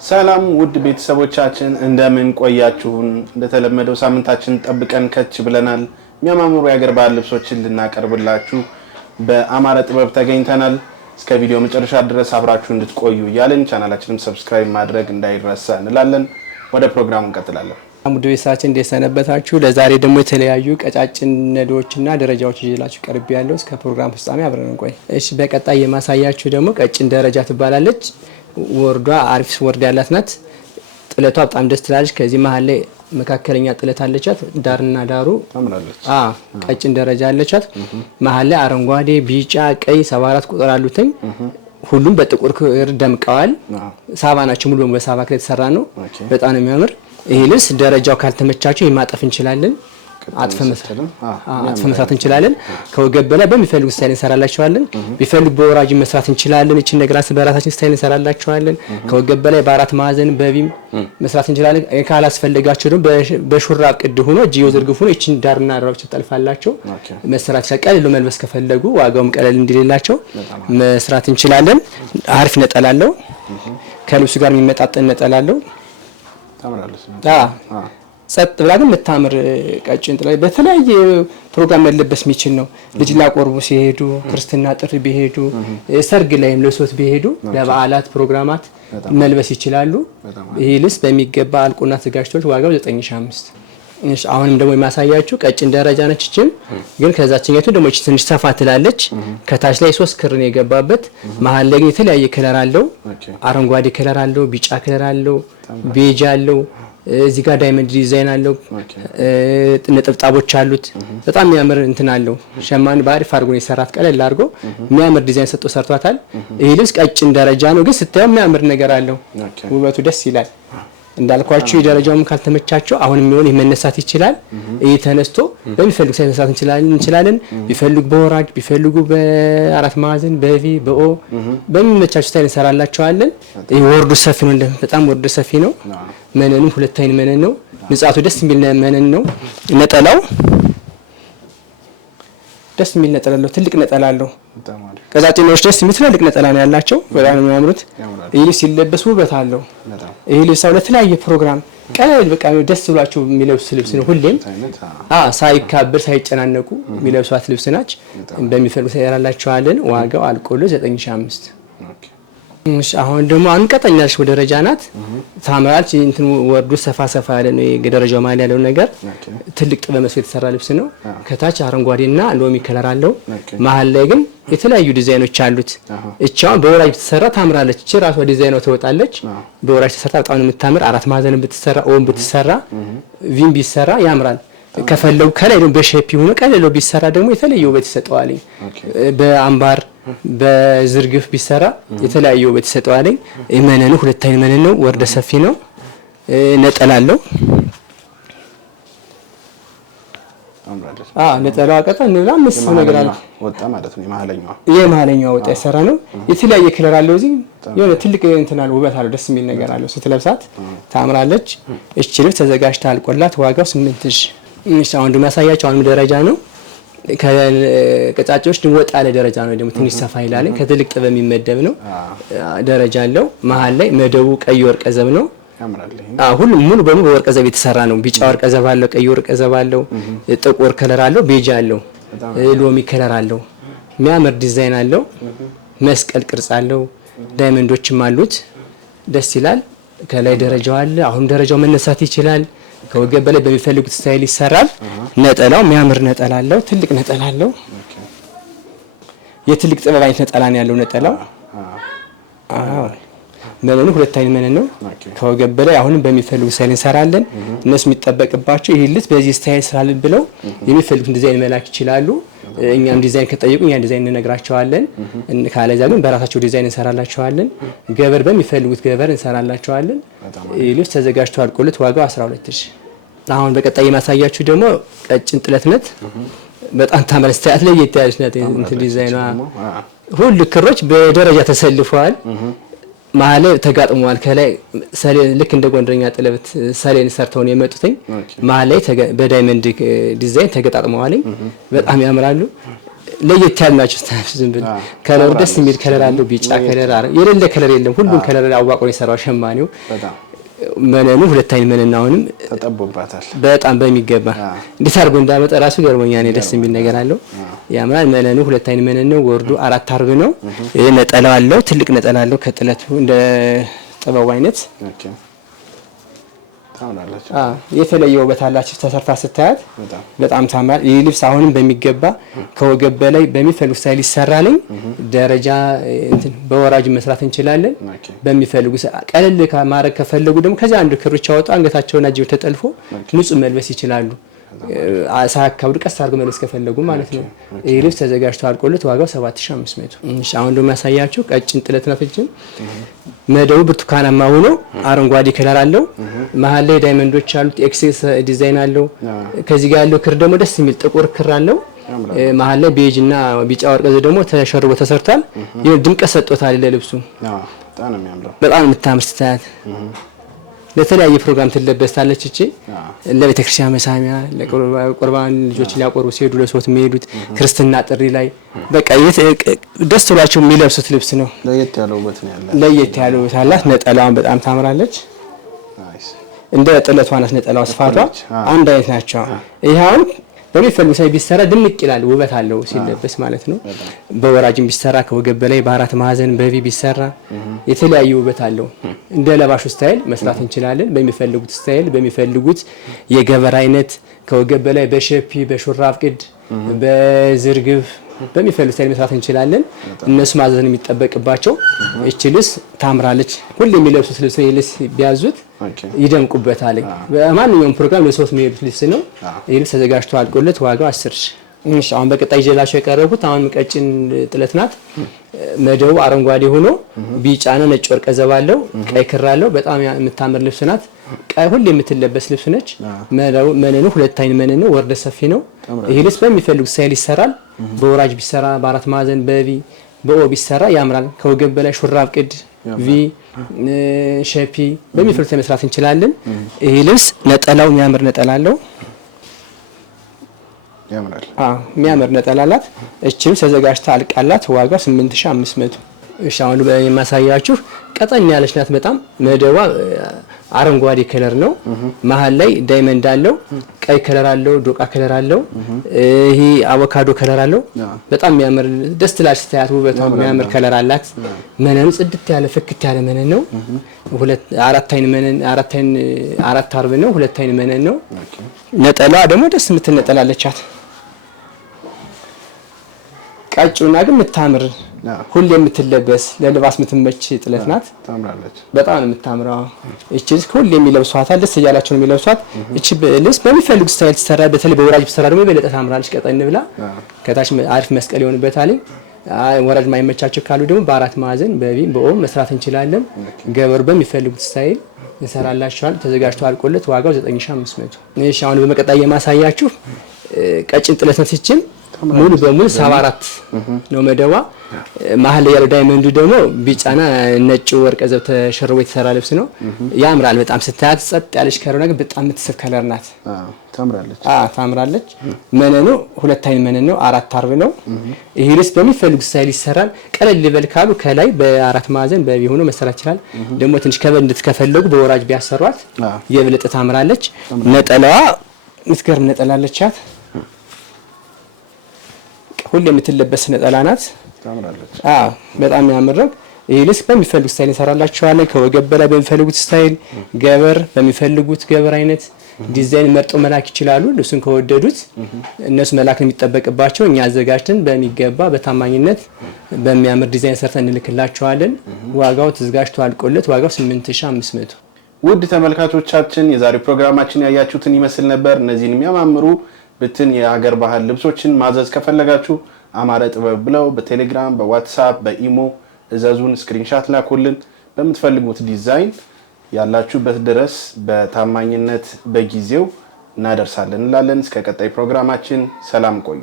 ሰላም ውድ ቤተሰቦቻችን እንደምን ቆያችሁን? እንደተለመደው ሳምንታችን ጠብቀን ከች ብለናል። የሚያማምሩ የሀገር ባህል ልብሶችን ልናቀርብላችሁ በአማረ ጥበብ ተገኝተናል። እስከ ቪዲዮ መጨረሻ ድረስ አብራችሁ እንድትቆዩ እያልን ቻናላችንን ሰብስክራይብ ማድረግ እንዳይረሳ እንላለን። ወደ ፕሮግራሙ እንቀጥላለን። ውድ ቤተሰቦቻችን እንደሰነበታችሁ። ለዛሬ ደግሞ የተለያዩ ቀጫጭን ነዶችና ደረጃዎች ይዤላችሁ ቀርብ ያለው እስከ ፕሮግራም ፍጻሜ አብረን እንቆይ። እሺ፣ በቀጣይ የማሳያችሁ ደግሞ ቀጭን ደረጃ ትባላለች። ወርዷ አሪፍ ወርድ ያላት ናት። ጥለቷ በጣም ደስ ትላለች። ከዚህ መሀል ላይ መካከለኛ ጥለት አለቻት። ዳርና ዳሩ ታምራለች። ቀጭን ደረጃ አለቻት። መሀል ላይ አረንጓዴ፣ ቢጫ፣ ቀይ 74 ቁጥር አሉትኝ። ሁሉም በጥቁር ክር ደምቀዋል። ሳባ ናቸው። ሙሉ በሳባ ክር የተሰራ ነው። በጣም ነው የሚያምር። ይሄ ልብስ ደረጃው ካልተመቻቸው የማጠፍ እንችላለን። አጥፈ መስራት እንችላለን። ከወገብ በላይ በሚፈልጉ ስታይል እንሰራላቸዋለን። ቢፈልጉ በወራጅ መስራት እንችላለን። እቺ ነገራስ በራሳችን ስታይል እንሰራላቸዋለን። ከወገብ በላይ በአራት ማዕዘን በቢም መስራት እንችላለን። ካላስፈልጋቸው ደግሞ በሹራብ ቅድ ሆኖ እጅየው ዝርግፍ ሆኖ እቺን ዳርና ዳሮች ተጠልፋላቸው መስራት ይችላል። ቀለል መልበስ ከፈለጉ ዋጋውም ቀለል እንዲሌላቸው መስራት እንችላለን። አሪፍ ነጠላለው። ከልብሱ ጋር የሚመጣጠን ነጠላለው። ታምራለች። ጸጥ ብላ ግን የምታምር ቀጭን ጥላ በተለያየ ፕሮግራም መለበስ የሚችል ነው። ልጅ ላቆርቡ ሲሄዱ፣ ክርስትና ጥሪ ቢሄዱ፣ ሰርግ ላይም ለሶት ቢሄዱ ለበዓላት ፕሮግራማት መልበስ ይችላሉ። ይሄ ልብስ በሚገባ አልቆና ተዘጋጅቷል። ዋጋው 9500። እሺ፣ አሁንም ደግሞ የማሳያችሁ ቀጭን ደረጃ ነች። እቺም ግን ከዛችኛቱ ደግሞ እቺ ትንሽ ሰፋ ትላለች። ከታች ላይ 3 ክር ነው የገባበት። መሀል ላይ ግን የተለያየ ከለር አለው። አረንጓዴ ከለር አለው፣ ቢጫ ከለር አለው፣ ቤጅ አለው። እዚህ ጋር ዳይመንድ ዲዛይን አለው። ነጥብጣቦች አሉት። በጣም የሚያምር እንትን አለው። ሸማኔ ባሪፍ አድርጎ ነው የሰራት። ቀለል አድርጎ የሚያምር ዲዛይን ሰጥቶ ሰርቷታል። ይሄ ልብስ ቀጭን ደረጃ ነው፣ ግን ስታየው የሚያምር ነገር አለው። ውበቱ ደስ ይላል። እንዳልኳችሁ የደረጃውም ካልተመቻቸው አሁን የሚሆን ይመነሳት ይችላል። ይሄ ተነስቶ በሚፈልጉ ሳይዝ መስራት እንችላለን። ቢፈልጉ በወራጅ ቢፈልጉ በአራት ማዕዘን በቪ በኦ በሚመቻቸው ስታይል እንሰራላቸዋለን። ይሄ ወርዱ ሰፊ ነው። በጣም ወርዱ ሰፊ ነው። መነኑም ሁለት አይን መነን ነው። ንጻቱ ደስ የሚል መነን ነው። ነጠላው ደስ የሚል ነጠላ አለው። ትልቅ ነጠላ አለው። ቀጫጭኖች ደስ የሚል ትልቅ ነጠላ ነው ያላቸው። በጣም ነው የሚያምሩት። ይሄ ሲለበስ ውበት አለው። ይሄ ልብስ ለተለያየ ፕሮግራም ቀለል በቃ ደስ ብሏቸው የሚለብስ ልብስ ነው። ሁሌም ሳይካበር ሳይጨናነቁ የሚለብሷት ልብስ ናች። በሚፈልጉ ያላላቸዋለን። ዋጋው አልቆሎ 9500። እሺ፣ አሁን ደግሞ አንቀጠኛሽ ወደ ደረጃ ናት። ታምራለች። እንትን ወርዱ ሰፋ ያለ ነው። የደረጃው ማለት ያለው ነገር ትልቅ ጥበብ መስሎ የተሰራ ልብስ ነው። ከታች አረንጓዴና ሎሚ ከለር አለው። መሀል ላይ ግን የተለያዩ ዲዛይኖች አሉት። እቻውን በወራጅ ብትሰራ ታምራለች። እቺ ራሷ ዲዛይኗ ትወጣለች። በወራጅ ተሰርታ በጣም ነው የምታምር። አራት ማዕዘን ብትሰራ ኦም ብትሰራ ቪም ቢሰራ ያምራል። ከፈለጉ ከላይ ደግሞ በሼፕ ሆኖ ቀለሎ ቢሰራ ደግሞ የተለየ ውበት ይሰጠዋል። በአምባር በዝርግፍ ቢሰራ የተለያየ ውበት ይሰጠዋል። መነኑ ሁለት አይን መነን ነው። ወርደ ሰፊ ነው። ነጠላለው ነጠላው ቀጠን ብላ ምስ ነገር አለ ወጣ ማለት ነው። የመሀለኛው ወጣ የሰራ ነው። የተለያየ ከለር አለው። እዚህ የሆነ ትልቅ እንትን አለ፣ ውበት አለው፣ ደስ የሚል ነገር አለው። ስትለብሳት ታምራለች። እቺ ልብስ ተዘጋጅታ አልቆላት ዋጋው 8000። እሺ፣ አሁን ደግሞ ያሳያችሁ አሁንም ደረጃ ነው። ከቀጫጮች ደግሞ ወጣ ያለ ደረጃ ነው። ደግሞ ትንሽ ሰፋ ይላል። ከትልቅ ጥበብ የሚመደብ ነው። ደረጃ አለው። መሀል ላይ መደቡ ቀይ ወርቀ ዘብ ነው። ሁሉም ሙሉ በሙሉ በወርቀ ዘብ የተሰራ ነው። ቢጫ ወርቀ ዘብ አለው፣ ቀይ ወርቀ ዘብ አለው፣ ጥቁር ከለር አለው፣ ቤጅ አለው፣ ሎሚ ከለር አለው። የሚያምር ዲዛይን አለው። መስቀል ቅርጽ አለው። ዳይመንዶችም አሉት። ደስ ይላል። ከላይ ደረጃው አለ። አሁን ደረጃው መነሳት ይችላል። ከወገብ በላይ በሚፈልጉት ስታይል ይሰራል። ነጠላው የሚያምር ነጠላ አለው። ትልቅ ነጠላ አለው። የትልቅ ጥበብ አይነት ነጠላ ነው ያለው ነጠላው። መነኑ ሁለት አይን መነን ነው። ከወገብ በላይ አሁንም በሚፈልጉት ስታይል እንሰራለን። እነሱ የሚጠበቅባቸው ይሄ ልብስ በዚህ ስታይል ስራልን ብለው የሚፈልጉት ዲዛይን መላክ ይችላሉ። እኛም ዲዛይን ከጠየቁ እኛ ዲዛይን እንነግራቸዋለን። ካለዛ ግን በራሳቸው ዲዛይን እንሰራላቸዋለን። ገበር በሚፈልጉት ገበር እንሰራላቸዋለን። ይህ ልብስ ተዘጋጅቶ አልቆለት ዋጋው 12000። አሁን በቀጣይ የማሳያችሁ ደግሞ ቀጭን ጥለት ነት። በጣም ታምራለች። ስታያት ላይ የታያች ናት። እንትን ዲዛይኗ ሁሉ ክሮች በደረጃ ተሰልፈዋል። መሀል ተጋጥመዋል። ከላይ ሰሌን ልክ እንደ ጎንደኛ ጥለበት ሰሌን ሰርተው ነው የመጡትኝ። መሀል ላይ በዳይመንድ ዲዛይን ተገጣጥመዋል። በጣም ያምራሉ። ለየት ያሉ ናቸው። ዝም ብሎ ከለር ደስ የሚል ከለር አለው። ቢጫ ከለር የሌለ ከለር የለም። ሁሉም ከለር አዋቆ ነው የሰራው ሸማኔው። መነኑ ሁለት አይን መነናውንም ተጠቦባታል በጣም በሚገባ እንዴት አድርጎ እንዳመጣ ራሱ ገርሞኛል። ደስ የሚል ነገር አለው። ያምራል። መነኑ ሁለት አይን መነን ነው። ወርዱ 4 አርብ ነው። ነጠላው አለው። ትልቅ ነጠላ አለው ከጥለቱ እንደ ጥበቡ አይነት የተለየ ውበት አላችሁ። ተሰርታ ስታያት በጣም ታምራል። ይህ ልብስ አሁንም በሚገባ ከወገብ በላይ በሚፈልጉ ስታይል ይሰራልኝ። ደረጃ እንትን በወራጅ መስራት እንችላለን። በሚፈልጉ ቀለል ማድረግ ከፈለጉ ደግሞ ከዚያ አንድ ክር ብቻ ወጣ አንገታቸውና እጅው ተጠልፎ ንጹህ መልበስ ይችላሉ። ሳያካብዱ ቀስ አድርገው መልበስ ከፈለጉ ማለት ነው። ይህ ልብስ ተዘጋጅቶ አልቆለት ዋጋው 7500። እሺ አሁን ደግሞ ያሳያችሁ ቀጭን ጥለት ነው። መደቡ ብርቱካናማ ሆኖ አረንጓዴ ከለር አለው። መሀል ላይ ዳይመንዶች አሉት። ኤክሴስ ዲዛይን አለው። ከዚህ ጋር ያለው ክር ደግሞ ደስ የሚል ጥቁር ክር አለው። መሀል ላይ ቤጅ እና ቢጫ ወርቅ ደግሞ ተሸርቦ ተሰርቷል። ይሄ ድምቀት ሰጥቶታል ለልብሱ። በጣም የምታምር ስታያት ለተለያየ ፕሮግራም ትለበስታለች። እቺ ለቤተክርስቲያን መሳሚያ፣ ለቁርባን ልጆች ሊያቆርቡ ሲሄዱ ለሶት የሚሄዱት ክርስትና ጥሪ ላይ በቃ ደስ ብሏቸው የሚለብሱት ልብስ ነው። ለየት ያለው ውበት አላት። ነጠላዋን በጣም ታምራለች። እንደ ጥለቷ ናት። ነጠላዋ ስፋቷ አንድ አይነት ናቸው። ይሄውን በሚፈልጉ ሳይ ቢሰራ ድምቅ ይላል። ውበት አለው ሲለበስ ማለት ነው። በወራጅም ቢሰራ ከወገብ በላይ በአራት ማዕዘን በቪ ቢሰራ የተለያየ ውበት አለው። እንደ ለባሹ ስታይል መስራት እንችላለን። በሚፈልጉት ስታይል በሚፈልጉት የገበር አይነት ከወገብ በላይ በሸፒ በሹራብ ቅድ በዝርግፍ በሚፈልጉት ስታይል መስራት እንችላለን። እነሱ ማዘን የሚጠበቅባቸው እቺ ልብስ ታምራለች። ሁሉ የሚለብሱት ልብስ ይልስ ቢያዙት ይደምቁበታል። በማንኛውም ፕሮግራም ለሶስት የሚሄዱት ልብስ ነው። ይህ ልብስ ተዘጋጅቶ አልቆለት ዋጋው 10000። እሺ አሁን በቀጣይ ጀላሽ የቀረቡት አሁን ቀጭን ጥለት ናት። መደቡ አረንጓዴ ሆኖ ቢጫና ነጭ ወርቅ ዘባ አለው። ቀይ ክር አለው። በጣም የምታምር ልብስ ናት። ቀይ ሁሉ የምትለበስ ልብስ ነች። መነኑ ሁለት አይን መነን ነው። ወርደ ሰፊ ነው። ይህ ልብስ በሚፈልጉት ስታይል ይሰራል። በወራጅ ቢሰራ በአራት ማዕዘን በቪ በኦ ቢሰራ ያምራል። ከወገብ በላይ ሹራብ ቅድ ቪ ሼፒ በሚፈልጉት መስራት እንችላለን። ይሄ ልብስ ነጠላው የሚያምር ነጠላ አለው። ያምራል። የሚያምር ነጠላ አላት። እቺም ተዘጋጅታ አልቃላት ዋጋው 8500። እሺ አሁን የማሳያችሁ ቀጠን ያለች ናት። በጣም መደቧ አረንጓዴ ከለር ነው። መሀል ላይ ዳይመንድ አለው። ቀይ ከለር አለው። ዶቃ ከለር አለው። ይሄ አቮካዶ ከለር አለው። በጣም የሚያምር ደስ ትላለች ስታያት። ውበቷ የሚያምር ከለር አላት። መነኑ ጽድት ያለ ፍክት ያለ መነን ነው። አራት አይን መነን አራት አርብ ነው። ሁለት አይን መነን ነው። ነጠላዋ ደግሞ ደስ የምትነጠላለቻት ቀጭና ግን የምታምር ሁሉ የምትለበስ ለልባስ የምትመች ጥለት ናት። ታምራለች። በጣም የምታምረው እቺ ልብስ ሁሉ የሚለብሷታል። ደስ እያላቸው ነው የሚለብሷት። እቺ ልብስ በሚፈልጉ ስታይል ተሰራ። በተለይ በወራጅ ተሰራ ደግሞ የበለጠ ታምራለች። ቀጠን ብላ ከታች አሪፍ መስቀል ይሆንበታል። ወራጅ ማይመቻቸው ካሉ ደግሞ በአራት ማዕዘን በቪ በኦም መስራት እንችላለን። ገበሩ በሚፈልጉት ስታይል ይሰራላችኋል። ተዘጋጅቶ አልቆለት ዋጋው 9500። እሺ አሁን በመቀጣይ የማሳያችሁ ቀጭን ጥለት ነች። እቺም ሙሉ በሙሉ 74 ነው መደቧ። መሀል ላይ ያለው ዳይመንዱ ደግሞ ቢጫና ነጭ ወርቅ ዘብ ተሸርቦ የተሰራ ልብስ ነው። ያምራል በጣም ስታያት። ጸጥ ያለች ከለር ነገር በጣም የምትስብ ከለር ናት። ታምራለች። ታምራለች። መነኑ ሁለት አይን መነን ነው። አራት አርብ ነው። ይሄ ልብስ በሚፈልጉ ስታይል ይሰራል። ቀለል ሊበል ካሉ ከላይ በአራት ማዕዘን በቪ ሆኖ መሰራት ይችላል። ደግሞ ትንሽ ከበድ እንድትከፈለጉ በወራጅ ቢያሰሯት የበለጠ ታምራለች። ነጠላዋ ምትገርም ነጠላለቻት። ሁሉ የምትለበስ ነጠላ ናት። ታምራለች። በጣም ያምራል። ይሄ ልብስ በሚፈልጉት ስታይል እንሰራላችኋለን። ከወገብ በላይ በሚፈልጉት ስታይል ገበር በሚፈልጉት ገበር አይነት ዲዛይን መርጦ መላክ ይችላሉ። ልብሱን ከወደዱት እነሱ መላክ ነው የሚጠበቅባቸው። እኛ አዘጋጅተን በሚገባ በታማኝነት በሚያምር ዲዛይን ሰርተን እንልክላችኋለን። ዋጋው ተዘጋጅቶ አልቆለት ዋጋው 8500። ውድ ተመልካቾቻችን የዛሬው ፕሮግራማችን ያያችሁትን ይመስል ነበር። እነዚህን የሚያማምሩ ብትን የሀገር ባህል ልብሶችን ማዘዝ ከፈለጋችሁ አማረ ጥበብ ብለው በቴሌግራም በዋትስአፕ በኢሞ እዘዙን። ስክሪንሻት ላኩልን። በምትፈልጉት ዲዛይን ያላችሁበት ድረስ በታማኝነት በጊዜው እናደርሳለን እንላለን። እስከ ቀጣይ ፕሮግራማችን ሰላም ቆዩ።